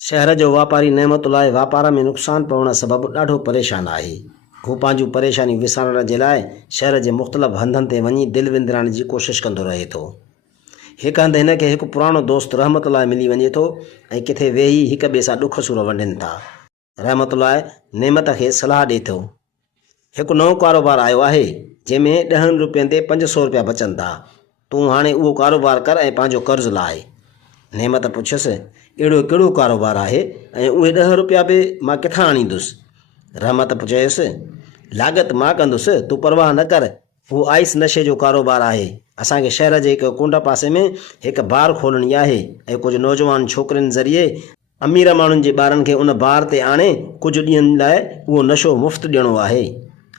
शहर जो वापारी नेमतुल्लाह वापार में नुक़सान पवण सबबि ॾाढो परेशान आहे। हू पंहिंजूं परेशानियूं विसारण जे लाइ शहर जे मुख़्तलिफ़ हंधनि ते वञी दिलि विंदराइण जी कोशिशि कंदो रहे थो। हिकु हंधि हिन खे हिकु पुराणो दोस्त रहमतुल्लाह मिली वञे थो ऐं किथे वेही हिक ॿिए सां ॾुख सुर वंडनि था। रहमतुल्लाह नेमत खे सलाह ॾिए थो। हिकु नओं कारोबार आयो आहे जंहिंमें 10 रुपयनि ते 500 रुपया बचनि था। तूं हाणे उहो कारोबार कर ऐं पंहिंजो कर्ज़ु लाहे। नेमत पुछियुसि, अहिड़ो कहिड़ो कारोबार आहे ऐं उहे 10 रुपया बि मां किथां आणींदुसि? रहमत चयुसि, लागत मां कंदुसि, तूं परवाह न कर। उहो आइस नशे जो कारोबार आहे। असांखे शहर जे हिकु कुंड पासे में हिकु बार खोलणी आहे ऐं कुझु नौजवान छोकिरियुनि ज़रिए अमीर माण्हुनि जे ॿारनि खे उन बार ते आणे कुझु ॾींहंनि लाइ उहो नशो मुफ़्त ॾियणो आहे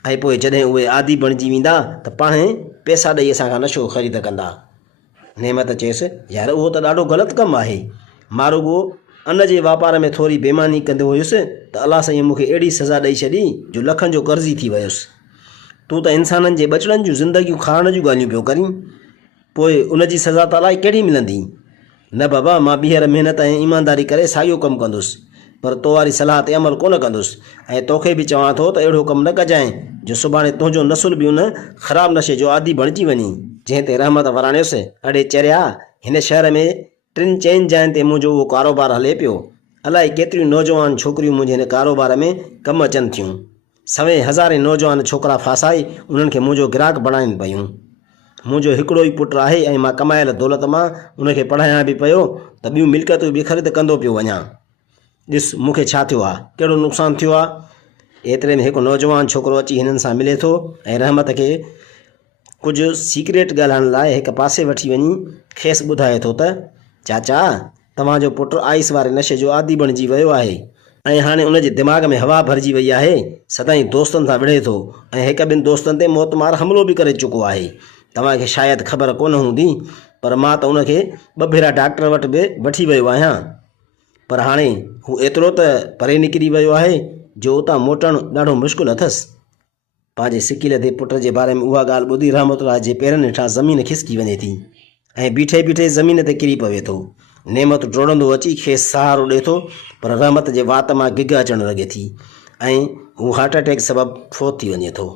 ऐं पोइ जॾहिं उहे आदी बणिजी वेंदा त पाण पैसा ॾेई असांखां नशो ख़रीद कंदा। नेमत चयसि, यार उहो त ॾाढो ग़लति कमु आहे। मां रुॻो अन जे वापार में थोरी बेईमानी कंदो हुयुसि त अलाह साईं मूंखे अहिड़ी सज़ा ॾेई छॾी जो लखनि जो कर्ज़ी थी वियुसि। तूं त इंसाननि जे बचड़नि जूं ज़िंदगियूं खाइण जूं ॻाल्हियूं पियो करीं, पोइ उन जी सज़ा त अलाए कहिड़ी मिलंदी। न बाबा, मां ॿीहर महिनत ऐं ईमानदारी करे साॻियो कमु कंदुसि, पर तो वारी सलाह ते अमल कोन कंदुसि ऐं तोखे बि चवां थो त अहिड़ो कमु न कजांइ जो सुभाणे तुंहिंजो नसुल बि उन ख़राबु नशे जो आदी बणिजी वञे। जंहिं ते रहमत वराणियोसि, अड़े चरिया, हिन शहर में 3-4 जाइनि ते मुंहिंजो उहो कारोबार हले पियो। अलाए केतिरियूं नौजवान छोकिरियूं मुंहिंजे हिन कारोबार में कमु अचनि थियूं। सवें हज़ारे नौजवान छोकिरा फासाए उन्हनि खे मुंहिंजो ग्राहक बणाइनि पियूं। मुंहिंजो हिकिड़ो ई पुटु आहे ऐं मां कमायल दौलत मां उनखे पढ़ायां बि पियो त ॿियूं मिल्कियतूं बि ख़रीद कंदो पियो वञा। ॾिस मूंखे छा थियो आहे, कहिड़ो नुक़सानु थियो आहे। एतिरे में हिकु नौजवान छोकिरो अची हिननि सां मिले थो ऐं रहमत खे कुझु सीक्रेट ॻाल्हाइण लाइ हिकु पासे वठी वञी खेसि ॿुधाए थो त चाचा, तव्हांजो पुटु आइस वारे नशे जो आदी बणिजी वियो आहे ऐं हाणे उनजे दिमाग़ में हवा भरिजी वई आहे। सदाईं दोस्तनि सां विढ़े थो ऐं हिकु ॿिनि दोस्तनि ते मौतमार हमिलो बि करे चुको आहे। तव्हांखे शायदि ख़बर कोन हूंदी, पर मां त उनखे 2 भेरा डॉक्टर वटि बि वठी वियो आहियां, पर हाणे हू एतिरो त परे निकिरी वियो आहे जो उतां मोटणु ॾाढो मुश्किल अथसि। पंहिंजे सिकील ते पुट जे बारे में उहा ॻाल्हि ॿुधी रहमतुल्लाह जे पेरनि हेठां ज़मीन खिसकी वञे थी ऐं बीठे बीठे ज़मीन ते किरी पवे थो। नेमत डोड़ंदो अची खेसि सहारो ॾिए थो, पर रहमत जे वात मां गिग अचणु लॻे थी ऐं हू हार्ट अटैक सबबि फोत थी वञे थो।